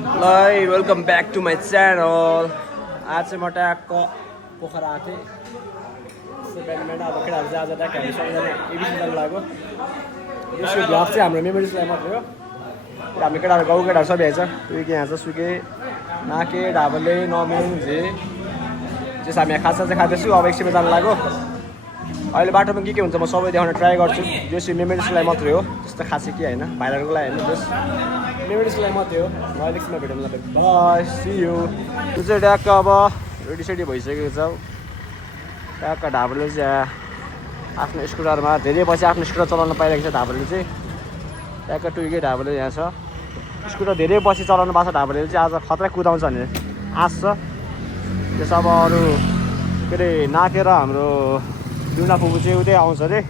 Hi, welcome back to my channel. आज चाहिँ म ट्याक्क पोखरा आएको थिएँ ब्याडमिन्टन अब केटाहरू चाहिँ आज ट्याक्क हामी सबैजना एबिसी जानु लाग्यो यसको भ्लग चाहिँ हाम्रो मेमोरिजलाई मात्रै हो हामी केटाहरू गाउँ केटाहरू सबै आएछ सुके यहाँ छ सुके नाके ढाबले नमेङ झे त्यस हामी यहाँ खाजा चाहिँ खाँदैछु अब एकछिनमा जानु लाग्यो अहिले बाटोमा के हुन्छ म सबै देखाउन ट्राई गर्छु जस मेमोरिजलाई मात्रै हो त्यस्तो खासै के होइन भाइरलको लागि होइन जस मेमोरिजलाई मात्रै हो म एकछिनमा भेटौँ ल बाई सी यू त्यो चाहिँ ट्याक्क अब रेडी सेडी भइसकेको छ ट्याक्क ढाबले चाहिँ आफ्नो स्कुटरमा धेरै पछि आफ्नो स्कुटर चलाउन पाइरहेको छ ढाबले चाहिँ ट्याक्क टुइकै ढाबले यहाँ छ स्कुटर धेरै पछि चलाउनु भएको छ ढाबले चाहिँ आज खतरा कुदाउँछ भने आश छ त्यस अब अरू के अरे नाकेर हाम्रो दुना फुपू चाहिँ उतै आउँछ अरे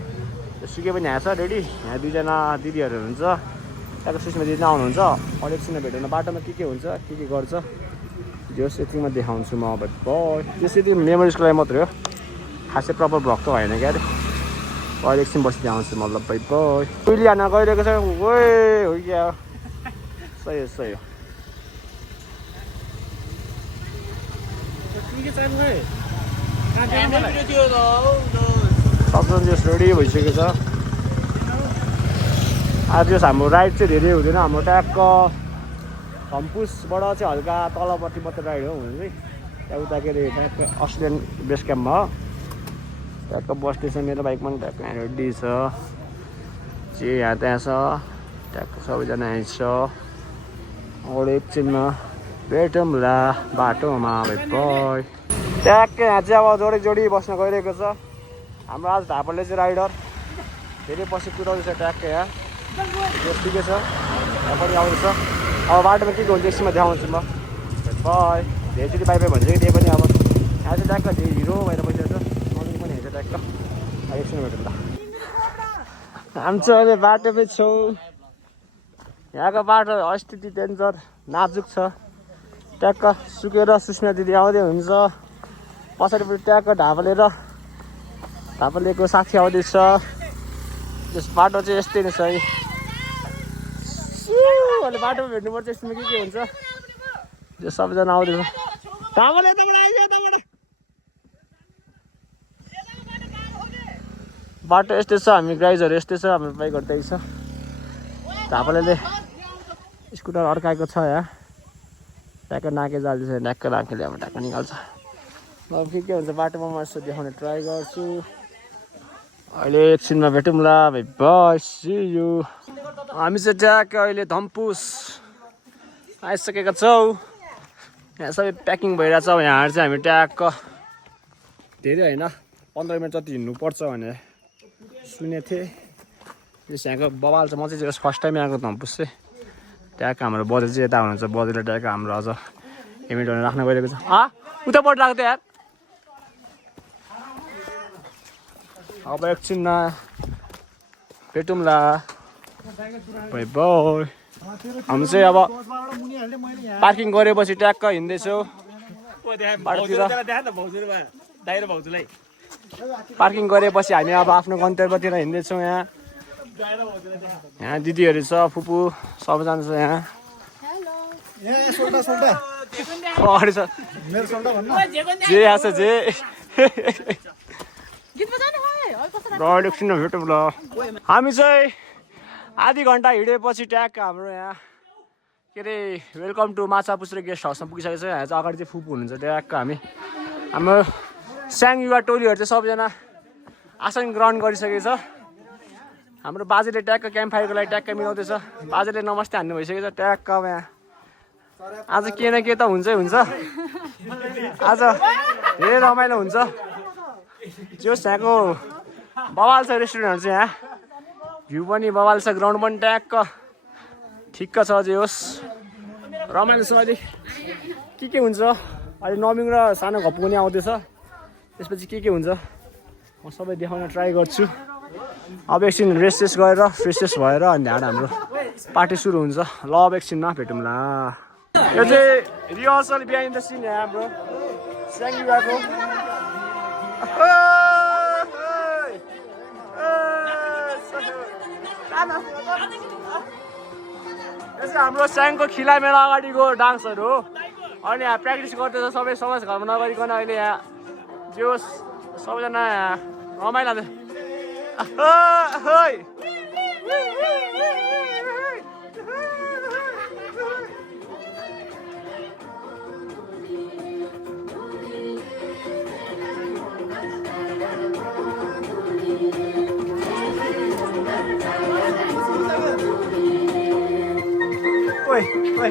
सुके पनि यहाँ छ रेडी यहाँ दुईजना दिदीहरू हुन्छ त्यहाँको सुषमा दिदी आउनुहुन्छ अरू एकछिनमा भेटौँ बाटोमा के हुन्छ के गर्छ जस यतिमा देखाउँछु म अब त्यसरी मेमोरिजको लागि मात्रै हो खासै प्रपर भ्लग त होइन क्या अरे अहिले एकछिन बसी देखाउँछु म ल बाई बाई उहिले हान्न गइरहेको छ ओए हो क्या सही हो सही हो सबजना जस रेडी भइसकेको छ आज जस हाम्रो राइड चाहिँ धेरै हुँदैन हाम्रो ट्याक्क धम्पुसबाट चाहिँ हल्का तलपट्टि मात्रै राइड हो हुनु चाहिँ त्यहाँ उता के अरे ट्याक्क अस्ट्रेलियन बेस क्याम्पमा हो ट्याक्क बस्दैछ मेरो बाइकमा पनि ट्याक्क यहाँ रेडी छ जे यहाँ त्यहाँ छ ट्याक्क सबैजना यहाँ छ अरू एकछिनमा भेटौँला बाटोमा बाई ट्याक्क यहाँ चाहिँ अब जोडी जोडी बस्न गइरहेको छ हाम्रो आज ढापरले चाहिँ राइडर धेरै पछि कुदाउँदैछ ट्याक्क यहाँ ठिकै छ यहाँ पनि आउँदैछ अब बाटोमा के हुन्छ एकछिनमा देखाउँछु म बाई धेरैचोटि बाई बाई भन्छ कि त्यही पनि अब यहाँ चाहिँ ट्याक्क हिरो भएर बसिरहेको छ मम्मी पनि हेर्छ ट्याक्क एकछिनमा भेटौँ ल हामी चाहिँ अहिले बाटोमै छौँ यहाँको बाटो स्थिति डेन्जर नाजुक छ ट्याक्क सुकेर सुस्ना दिदी आउँदै हुन्छ पछाडिपट्टि ट्याक्क ढापलेको साथी आउँदैछ त्यस बाटो चाहिँ यस्तै नै छ है अहिले बाटोमा भेट्नुपर्छ यसमा के हुन्छ त्यो सबैजना आउँदैछ बाटो यस्तै छ हामी गाइजहरू यस्तै छ हाम्रो बाइकहरू त्यही छ ढापले स्कुटर अड्काएको छ यहाँ ट्याक्क नाके जाल्दैछ ट्याक्क नाकेले अब ट्याक्क निकाल्छ अब के हुन्छ बाटोमा म यसो देखाउने ट्राई गर्छु अहिले एकछिनमा भेटौँला भाइ बस सी यू हामी चाहिँ ट्याक्क अहिले धम्पुस आइसकेका छौँ यहाँ सबै प्याकिङ भइरहेछ यहाँ चाहिँ हामी ट्याक्क धेरै होइन 15 मिनट जति हिँड्नुपर्छ भने सुनेको थिएँ त्यस यहाँको बबाल छ म चाहिँ फर्स्ट टाइम आएको धम्पुस चाहिँ ट्याक्क हाम्रो बजे चाहिँ यता हुनुहुन्छ बजेले ट्याक्क हाम्रो अझ इभेन्ट भनेर राख्न गइरहेको छ उतापट्टि लाग्छ यार अब एकछिनमा भेटौँला बाई बाई हामी चाहिँ अब पार्किङ गरेपछि ट्याक्क हिँड्दैछौँ बाटोतिर पार्किङ गरेपछि हामी अब आफ्नो गन्तव्यतिर हिँड्दैछौँ यहाँ दिदीहरू छ फुपू सबैजना छ यहाँ अगाडि छ जे यहाँ छ जे एकछिनमा भेटौँ ल हामी चाहिँ आधी घन्टा हिँडेपछि ट्याक्क हाम्रो यहाँ के अरे वेलकम टु माछापुछ्रे गेस्ट हाउसमा पुगिसकेको छ यहाँ चाहिँ अगाडि चाहिँ फुपू हुनुहुन्छ ट्याक्क हाम्रो स्याङ युवा टोलीहरू चाहिँ सबैजना आसन ग्रहण गरिसकेको छ हाम्रो बाजेले ट्याक्क क्याम्प फायरको लागि ट्याक्क मिलाउँदैछ बाजेले नमस्ते हान्नु भइसकेको छ ट्याक्क अब यहाँ आज के न के त हुन्छै हुन्छ आज धेरै रमाइलो हुन्छ जोस् यहाँको बवाल छ रेस्टुरेन्टहरू चाहिँ यहाँ भ्यू पनि बवाल छ ग्राउन्ड पनि ट्याक्क ठिक्क छ अझै होस् रमाइलो छ अहिले के हुन्छ अहिले नमिङ र सानो घप्पु पनि आउँदैछ त्यसपछि के हुन्छ म सबै देखाउन ट्राई गर्छु अब एकछिन रेस्ट गरेर फ्रेसेस भएर अनि त्यहाँबाट हाम्रो पार्टी सुरु हुन्छ ल अब एकछिनमा भेटौँला यो चाहिँ रिहर्सल बिहाइन्ड द सिन यहाँ हाम्रो स्याङ्गीको हाम्रो स्याङको खिला मेला अगाडिको डान्सहरू हो अनि यहाँ प्र्याक्टिस गर्दैछ सबै समाज घरमा नगरिकन अहिले यहाँ जोस् सबैजना यहाँ रमाइलो Oi, oi.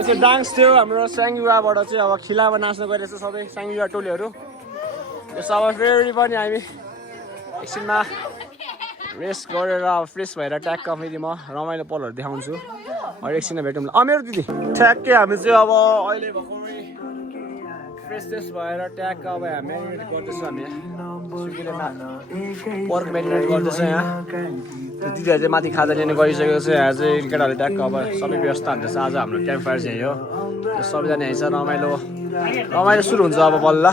यसो डान्स थियो हाम्रो स्याङ्युवाबाट चाहिँ अब खिलामा नाच्न गइरहेछ सबै स्याङ्युवा टोलीहरू यसो अब फेरि पनि हामी एकछिनमा रेस्ट गरेर अब फ्रेस भएर ट्याक्क फेरि म रमाइलो पलहरू देखाउँछु अहिले एकछिनमा भेटौँ मेरो दिदी ठ्याक्कै हामी चाहिँ अब अहिले भर्खरै फ्रेस भएर ट्याक्क अब हामी म्यारिनेट गर्दैछौँ हामी स्विगीले पर्क म्यारिनेट गर्दैछ यहाँ दिदीहरू चाहिँ माथि खाजा लिने गरिसकेको छ यहाँ चाहिँ केटाहरूले ट्याक्क अब सबै व्यवस्था हुँदैछ आज हाम्रो क्याम्प फायर चाहिँ हो सबैजना यहीँ छ रमाइलो सुरु हुन्छ अब बल्ल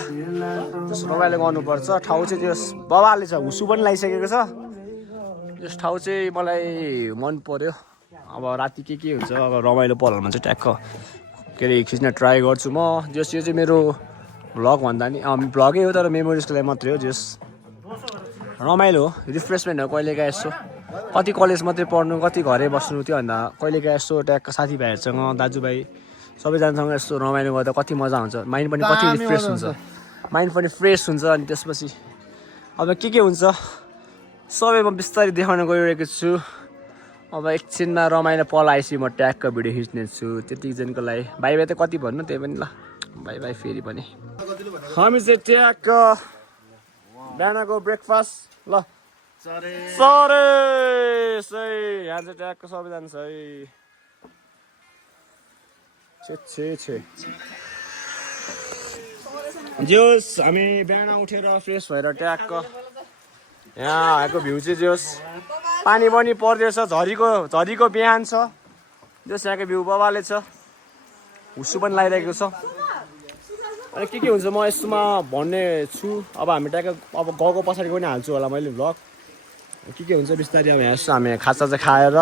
त्यस रमाइलो गर्नुपर्छ ठाउँ चाहिँ त्यो बबाले छ हुसु पनि लगाइसकेको छ त्यस ठाउँ चाहिँ मलाई मन पर्यो अब राति के हुन्छ अब रमाइलो पलहरूमा चाहिँ ट्याक्क के अरे खिच्न ट्राई गर्छु म जस यो चाहिँ मेरो भ्लग भन्दा नि भ्लगै हो तर मेमोरिजको लागि मात्रै हो जस रमाइलो हो रिफ्रेसमेन्ट हो कहिलेकाहीँ यसो कति कलेज मात्रै पढ्नु कति घरै बस्नु त्यो भन्दा कहिलेकाहीँ यसो ट्याक्क साथीभाइहरूसँग दाजुभाइ सबैजनासँग यस्तो रमाइलो गर्दा कति मजा हुन्छ माइन्ड पनि कति रिफ्रेस हुन्छ माइन्ड पनि फ्रेस हुन्छ अनि त्यसपछि अब के हुन्छ सबै म बिस्तारै देखाउन गइरहेको छु अब एकछिनमा रमाइलो पल आएपछि म ट्यागको भिडियो खिच्नेछु त्यतिजनको लागि बाई बाई त कति भन्नु त्यही पनि ल बाई बाई फेरि पनि हामी चाहिँ ट्यागको बिहानको ब्रेकफास्ट ल सरे सही यहाँ चाहिँ ट्यागको सबैजना छ है जोस् हामी बिहान उठेर फ्रेस भएर ट्यागको यहाँ आएको भ्यू चाहिँ जोस् पानी पनि पर्दैछ झरीको बिहान छ जोस् यहाँको भ्यू बबाले छ हुसु पनि लगाइरहेको छ अनि के हुन्छ म यसमा भन्ने छु अब हामी ट्याक्क अब गाउँको पछाडि पनि हाल्छु होला मैले भ्लग के हुन्छ बिस्तारै अब यहाँ हामी खाजा चाहिँ खाएर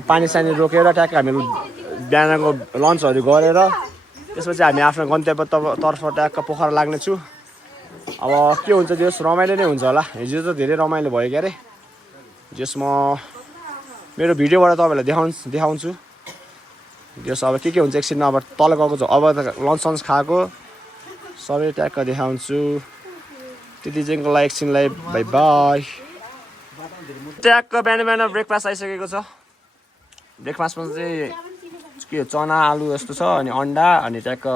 पानी सानी रोकेर ट्याक्क हामी बिहानको लन्चहरू गरेर त्यसपछि हामी आफ्नो गन्तव्यतर्फ ट्याक्क पोखरा लाग्नेछु अब के हुन्छ जस रमाइलो नै हुन्छ होला हिजो त धेरै रमाइलो भयो के अरे जस म मेरो भिडियोबाट तपाईँहरूलाई देखाउँछु जस अब के हुन्छ एकछिनमा अब तल गएको छ अब लन्च सन्च खाएको सबै ट्याक्क देखाउँछु त्यति चाहिँको लागि एकछिनलाई बाई बाई ट्याक्क बिहान ब्रेकफास्ट आइसकेको छ ब्रेकफास्टमा चाहिँ के चना आलु जस्तो छ अनि अन्डा अनि ट्याक्क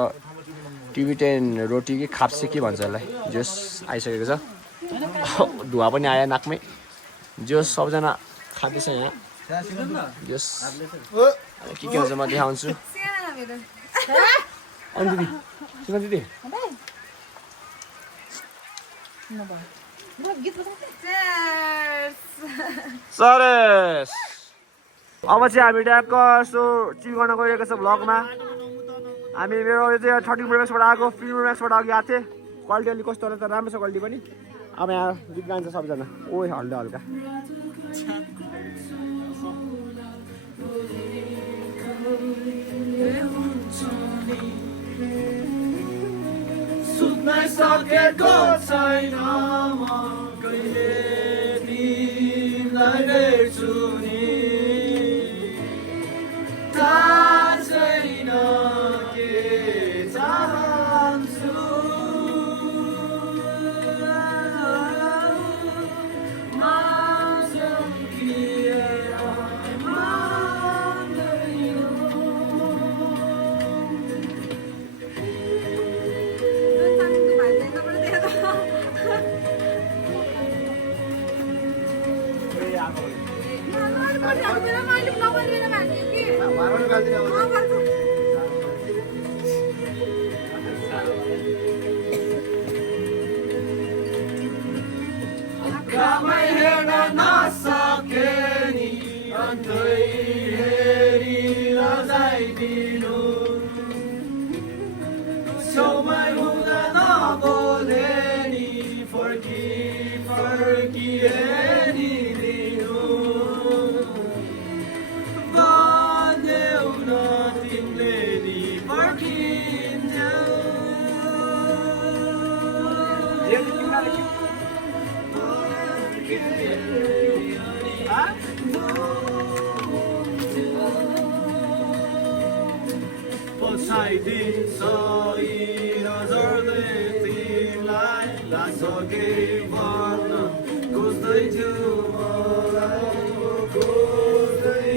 टिबिटेन रोटी कि खाप्से के भन्छ यसलाई जोस आइसकेको छ धुवा पनि आयो नाकमै जोस सबजना खाँदैछ यहाँ जोस के हुन्छ म देखाउँछु अनि दिदी सरेस अब चाहिँ हामी ट्याक्क यसो चिल गर्न गइरहेको छ भ्लगमा हामी मेरो यो चाहिँ 30 Pro Max-बाट आएको 3 Pro Max-बाट अघि आएको थिएँ क्वालिटी अलिक कस्तो होला त राम्रो छ क्वालिटी पनि अब यहाँ गीत गान्छ सबैजना ओइ हल्का सुत्नै सकेको छैन म कहिले तिमीलाई भेट्छु नि थाहा छैन के चाहन्छु पछाइदिन्छ यी नजरले तिमीलाई लासके भन्न खोज्दैछु मलाई खोज्दै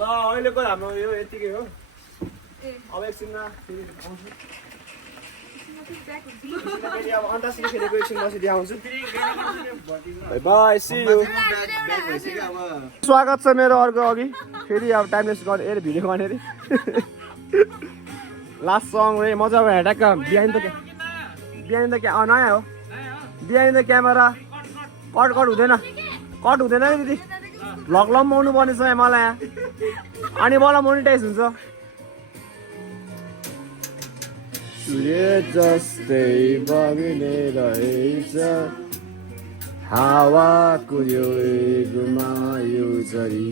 ल अहिलेको हाम्रो यो यतिकै हो अब एकछिनमा फेरि आउँछु फेरि अब अन्ताक्षरी खेलेको एकछिन बसी आउँछु बाई सी यू स्वागत छ मेरो अर्को अघि फेरि अब टाइम वेस्ट गर्ने ए भिडियो गर्ने अरे लास्ट सङ रे मजा भयो ट्याक्क बिहान त क्या नयाँ हो बिहान त क्यामेरा कट हुँदैन है दिदी भ्लग लम्बाउनु पर्ने छ मलाई यहाँ अनि मलाई मोनिटाइज हुन्छ सूर्य जस्तै बग्ने रहेछ हावाको यो गुमायो जरी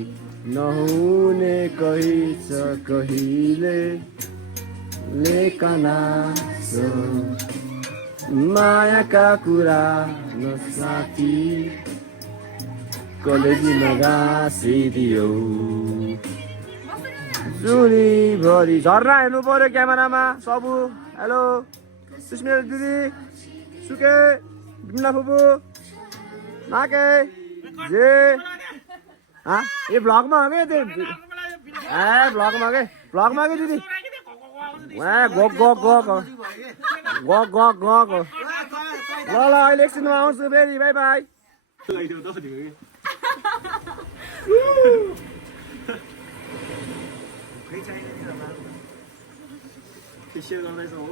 नहुने कही छ कहिले लेखना मायाका कुरा नसाथी कलेजीमा गाँसिदियो जुनीभरि झर्ना हेर्नु पर्यो क्यामेरामा सबु हेलो सुस्मिता दिदी सुके बिमला फुपू नाके जे ए भ्लगमा हो क्या त्यो भ्लगमा के दिदी ल अहिले एकछिनमा आउँछु फेरि बाई बाई फेसियल गर्दैछ हो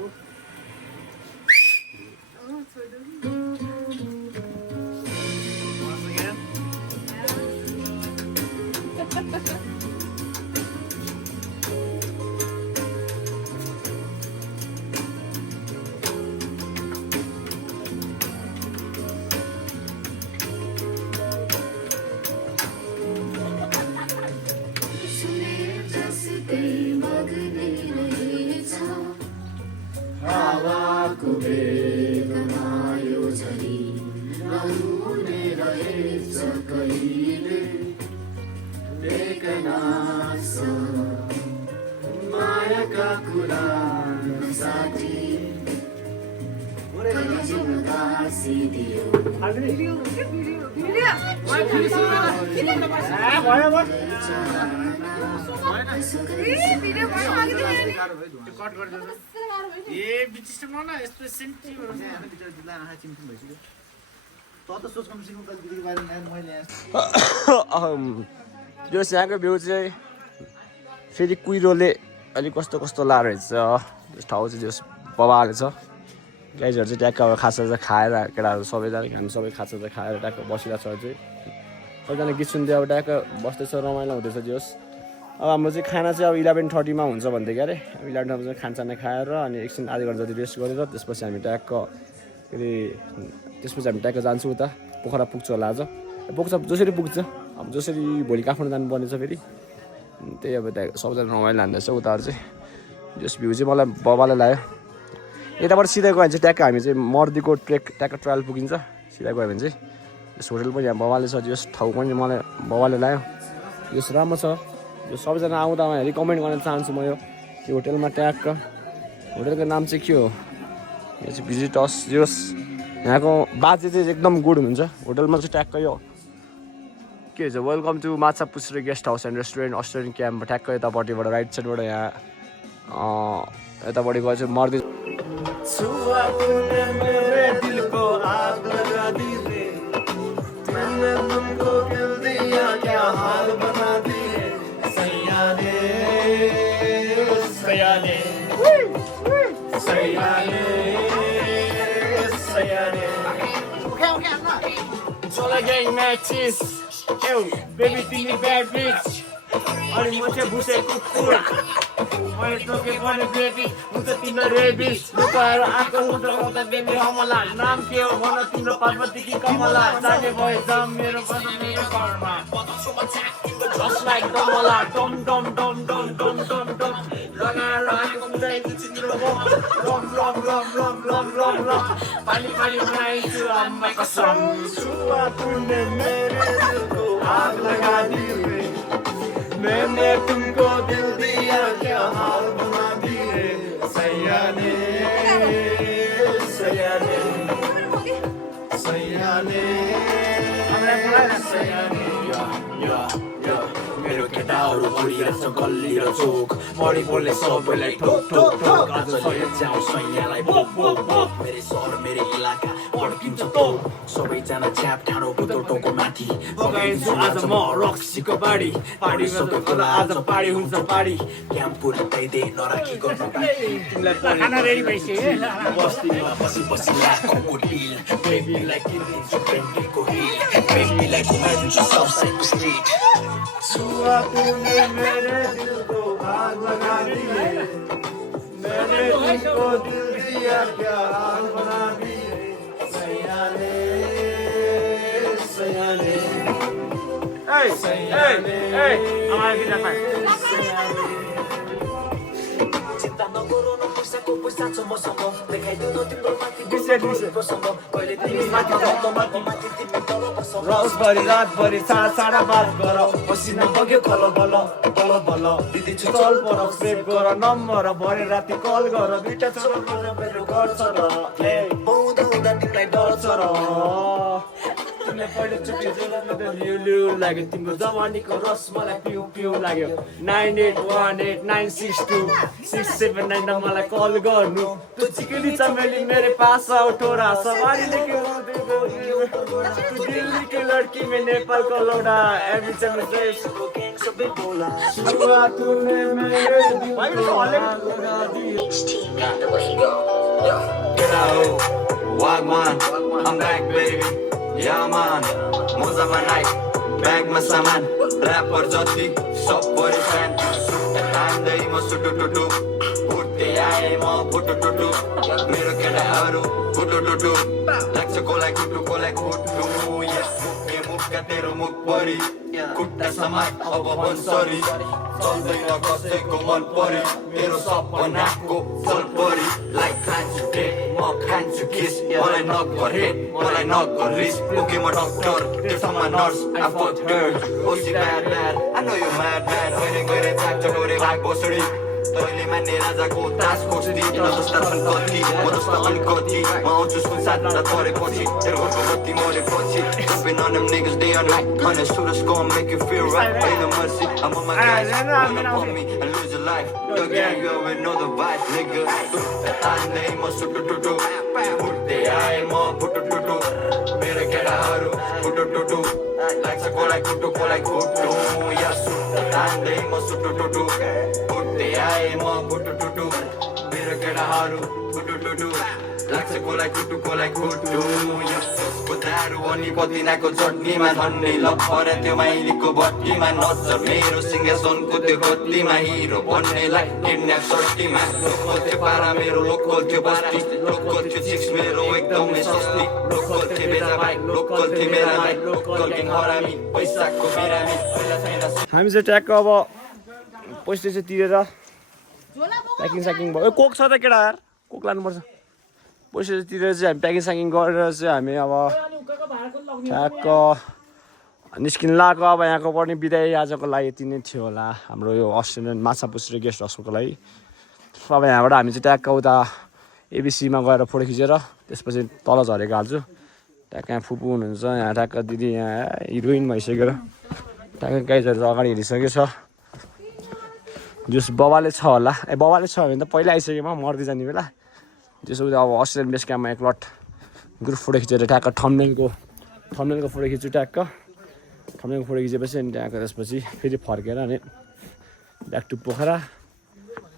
हावाको बेगमा यो झरी नहुने रहेछ कहिले बेकनास मायाका कुरा साथी कलेजीमा गाँसिदियो यो यहाँको भ्यू चाहिँ फेरि कुहिरोले अलिक कस्तो लाएर रहेछ ठाउँ चाहिँ जस बबाले छ गाइजहरू चाहिँ ट्याक्क अब खाजा चाहिँ खाएर केटाहरू सबैजना हामी सबै खाजा चाहिँ खाएर ट्याक्क बसिरहेको छ चाहिँ सबैजना गीत सुन्दै अब ट्याक्क बस्दैछ रमाइलो हुँदैछ जोस् अब हाम्रो चाहिँ खाना चाहिँ अब 11:30 हुन्छ भन्दै क्या अरे 11:30 चाहिँ खानसाना खाएर अनि एकछिन आधा घन्टा जति रेस्ट गरेर त्यसपछि हामी ट्याक्क के अरे त्यसपछि हामी ट्याक्क जान्छौँ उता पोखरा पुग्छु होला आज पुग्छ जसरी पुग्छ अब जसरी भोलि काठमाडौँ जानुपर्ने छ फेरि त्यही अब त्यहाँ सबैजना रमाइलो हान्दैछ उताहरू चाहिँ जस भ्यू चाहिँ मलाई बबाले लाग्यो यताबाट सिधै गयो भने चाहिँ ट्याक्क हामी चाहिँ मर्दीको ट्याक्क ट्रायल पुगिन्छ सिधा गयो भने चाहिँ यस होटल पनि यहाँ बबाले छ यस ठाउँ पनि मलाई बबाले लाग्यो यस राम्रो छ यो सबैजना आउँदा रिकमेन्ड गर्न चाहन्छु म यो होटलमा ट्याक्क होटलको नाम चाहिँ के हो यो चाहिँ भिजिटर्स जोस् यहाँको बाजे चाहिँ एकदम गुड हुनुहुन्छ होटलमा चाहिँ ट्याक्क यो के छ welcome to Machhapuchhre guest house and restaurant Australian camp ट्याक्क यतापट्टिबाट राइट साइडबाट यहाँ यतापट्टि गएछु मर्दै छुआ तूने मेरे दिल को आग लगा दी रे तूने तुमको दिल दिया क्या हाल बना दी रे सैयाने सैयाने सैयाने सैयाने चला गई मैचिस एउ बेबी तिमी ब्याड बिच अनि म चाहिँ बुसे कुकुर मैले टोके पनि बेबी हुन्छ तिम्रो रेबिस लुकाएर आएको हुन्छ आउँदा बेबी हमला नाम के हो भन तिम्रो पार्वती कि कमला जाने भए जाम मेरो बस मेरो घरमा just like डमला डम डम डम डम डम डम डम लगाएर आएको हुन्छ तिम्रो bomb lump lump lump lump lump lump lump पानी पानी बनाइछु अम्मा कसम छुआ तूने मेरे दिल को आग लगा दी रे मैंने तुमको दिल दिया क्या हाल बना दिए सैयाने सैयाने सैयाने सैयाने या मेरो केटाहरू बोलिरहेछ गल्ली र चोक मरि बोल्ने सबैलाई ठोक ठोक ठोक आज सय जाऊ सैयालाई बोक बोक बोक मेरो सहर मेरो इलाका पड्किन्छ तोक सबैजना च्याप ठाडो बुतो टोको माथि बगाइन्छु आज म रक्सीको बाडी पाडी सक्यो आज पाडी हुन्छ पाडी क्याम्पु लुटाइदे नराखी गर्नु तिमीलाई खाना रेडी भइसक्यो बस्तीमा बसी बसी लाखौँको डिल बेबीलाई किनिदिन्छु बेबीको हिल बेबीलाई घुमाइदिन्छु साउथ साइडको स्ट्रिट छुआ तूने मेरे दिल को आग लगा दी मैंने तुमको दिल दिया क्या हाल बना दिए सैयाने सैयाने सैयाने हमारे भी जाता है चिंता नगरो न पैसाको पैसा छ मसँग देखाइदिनु तिम्रो माथि बिसेसँग कहिले तिमी माथि माथि तिमी तल बसौ रातभरि रातभरि साढा बात गर पसिना बग्यो कल बल बल बल दिदी छु चल पर सेभ गर नम्बर भरे राति कल गर दुईटा छोरा मेरो गर्छ र ए हुँदा हुँदा तिमीलाई डर्छ र तिमीलाई पहिलोचोटि लिउ लाग्यो तिम्रो जवानीको रस मलाई पिउ पिउ लाग्यो 9818962679 मलाई कल गर्नु तँ चिकनी चमेली मेरे पास आओ ठोरा सवारी लेके तू दिल्ली की लड़की में नेपाल का लौड़ा एवरी टाइम ड्रेस सबै बोला छुआ तूने मेरे दिल को आग लगा दी Get out, Wagman, I'm back baby, yeah man, Muzama night, bag ma saman, rapper jati, सब परि fan, सुट्टा तान्दै म सुटुटुटु, उठ्दै आए म फुटुटुटु, मेरो केटाहरू फुटुटुटु, लाग्छ कोलाई कुटु yes, मुखले मुखका तेरो मुख परि, खुट्टा समात अब बन्सरी, चल्दैन कसैको मन परि, मेरो सपनाको चल परि, लाइक खान्छु डेट, म खान्छु किस, मलाई नगर हेट, मलाई नगर रिस, पुगे म डक्टर, त्यसमा nurse, I fucked her, oh she bad, I know you mad, अहिले गएर चाक्छ डोरे भाग बसुडी, तैँले मान्ने राजाको तास खोज्दी, न जस्ता छन् कति, म जस्ता अनकति, म आउँछु सुन साथमा परेपछि, तेरो घरको बत्ती मरेपछि, jumping on them niggas, they on like, on the shooters gon' make you feel right, ain't no mercy, I'm on my guys, run up on me, and lose your life, the gang, you already know the vibe, nigga, तान्दै म सुटुटुटु, उठ्दै आए म फुटुटुटु, मेरो केटाहरू फुटुटुटु, लाग्छ कोलाई कुटु, या सुट्टा तान्दै म सुटुटुटु, उठ्दै आए म फुटुटुटु, मेरो केटाहरू फुटुटुटु, लाग्छ कोलाई कुटु, या दारू अनि पदिनाको चटनीमा धन्ने लपरे त्यो माइलीको बत्तीमा नजर मेरो सिंहासनको त्यो गद्दीमा हिरो बन्नेलाई किडन्याप सट्टीमा लोकल थियो पारा मेरो लोकल थियो बस्ती लोकल थियो चिक्स मेरो एकदमै सस्ती लोकल थियो बेचा बाइक लोकल थियो मेरा बाइक लोकल किङ हरामी पैसाको बिरामी पहिला छैन हामी चाहिँ ट्याक्क अब पैसा चाहिँ तिरेर प्याकिङ स्याकिङ भयो कोक छ त केटा यार कोक लानुपर्छ पैसा चाहिँ तिरेर चाहिँ हामी प्याकिङ स्याकिङ गरेर चाहिँ हामी अब ठ्याक्क निस्किन लागेको अब यहाँको पनि बिदाई आजको लागि यति नै थियो होला हाम्रो यो अस्ट्रेलियन माछा पुछ्रे गेस्ट हाउसको लागि अब यहाँबाट हामी चाहिँ ट्याक्क उता एबिसीमा गएर फोटो खिचेर त्यसपछि तल झरेको हाल्छु ट्याक्क यहाँ फुपू हुनुहुन्छ यहाँ ट्याक्क दिदी यहाँ हिरोइन भइसकेर ट्याक्क गाइजहरू अगाडि हेरिसकेको छ जस बाबाले छ होला बाबाले छ भने त पहिला आइसक्यो मर्दै जाने बेला जस अब अस्ट्रेलियन बेस क्याम्पमा एक लट ग्रुप फोटो खिचेर ट्याक्क थम्बनेलको फोटो खिच्छु ट्याक्क थम्बनेलको फोटो खिचेपछि अनि ट्याक्क त्यसपछि फेरि फर्केर अनि ब्याक टु पोखरा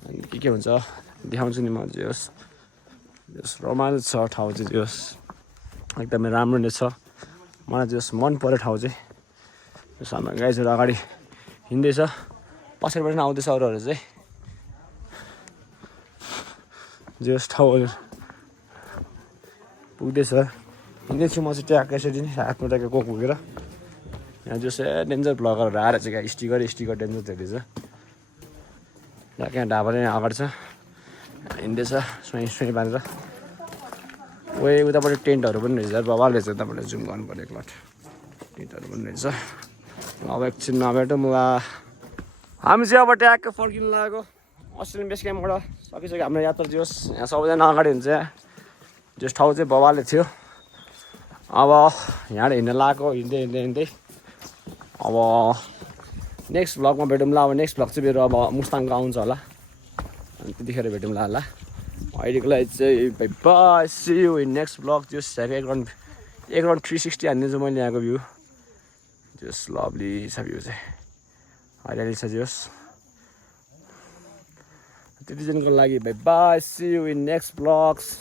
अनि के हुन्छ देखाउँछु नि म जस रमाइलो छ ठाउँ चाहिँ जस एकदमै राम्रो नै छ मलाई जस मन पर्यो ठाउँ चाहिँ जस हाम्रो गाइजहरू अगाडि हिँड्दैछ पछाडिबाट पनि आउँदैछ अरूहरू चाहिँ जस ठाउँहरू पुग्दैछ हिँड्दैछु म चाहिँ ट्याक्क यसरी नै आफ्नो ट्याक्क पुगेर यहाँ जस डेन्जर ब्लगरहरू आएर चाहिँ स्टिकर डेन्जर हेर्दैछ यहाँ ढाबा नै अगाडि छ हिँड्दैछ सुई बाँधेर उतापट्टि टेन्टहरू पनि रहेछ बाबाले चाहिँ उतापट्टि जुम गर्नु पर्यो एक लट टेन्टहरू पनि रहेछ अब एकछिन नभेटौँला हामी चाहिँ अब ट्याक्क फर्किनु लागेको अस्ट्रेलियन बेस क्याम्पबाट सकिसक्यो हाम्रो यात्रा चाहिँ होस् यहाँ सबैजना अगाडि हुन्छ जस ठाउँ चाहिँ बाबाले थियो अब यहाँ हिँड्न लागेको हिँड्दै अब नेक्स्ट भ्लगमा भेटौँला अब नेक्स्ट भ्लग चाहिँ मेरो अब मुस्ताङको आउँछ होला अनि त्यतिखेर भेटौँला होला अहिलेको लागि चाहिँ bye bye C you in next vlog जस एक राउन्ड 360 हान्ने मैले यहाँको भ्यू जस लभली छ भ्यू चाहिँ हरियाली छ जस त्यतिजनाको लागि bye bye C you in next vlogs